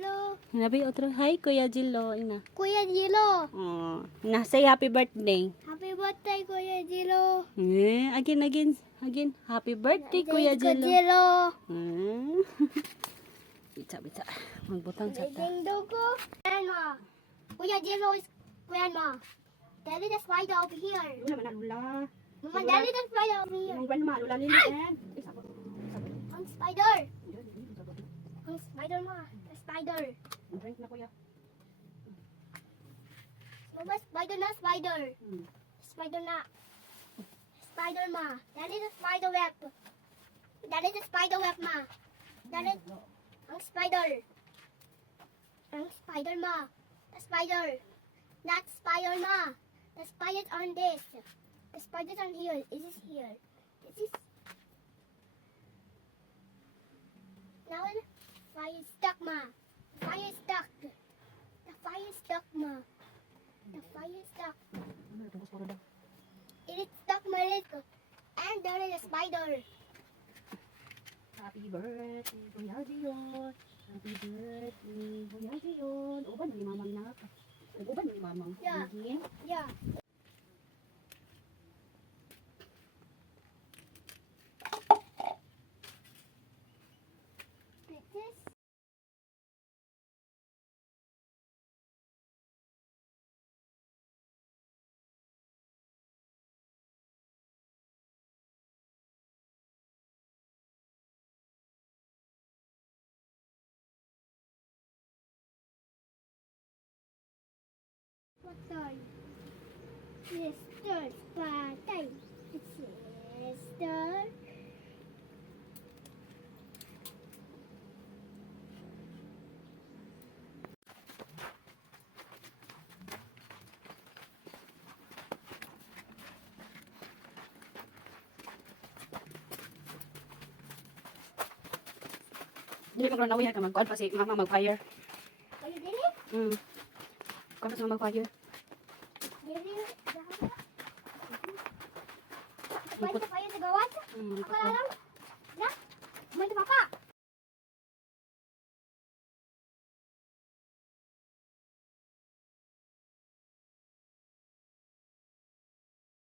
Jilo. Nabi otro. Hi, Kuya Jilo. Ina. Kuya Jilo. Oh, na say happy birthday. Happy birthday, Kuya Jilo. Again. Happy birthday, Kuya Jilo. Jilo. Bisa. Magbutang sa ta. Ding dugo. Grandma. Kuya Jilo is grandma. Daddy, the spider over here. Lula man lula. Mama, Daddy, the spider over here. Ang grandma lula lilian. Ang spider. Ang spider, ma. The spider. Drink na kuya. Mama, spider na spider. Spider na. Spider, ma. Daddy, the spider web. Daddy, the spider web, ma. Daddy, ang spider. Ang spider, ma. The spider. Not spider, ma. The spider's on this. The spider's on here. Is this here? This is. Now the fire is stuck, ma. The fire is stuck. The fire is stuck, ma. The fire is stuck. It is stuck, my leg. And there is a spider. Happy birthday, Kuya Jion. Happy birthday, Kuya Jion. Uban ni mamang na. Uban ni mamang. Yeah. Yeah. Like this. What time? Sister, patay. Sister. Dili ko na nawihan ka mag-call pa si mama mag-fire. Are you ready? Call pa si mama mag-fire. Ready? Kumain ka pa yun sa gawas? Ako lang. Na? Kumain ka pa pa?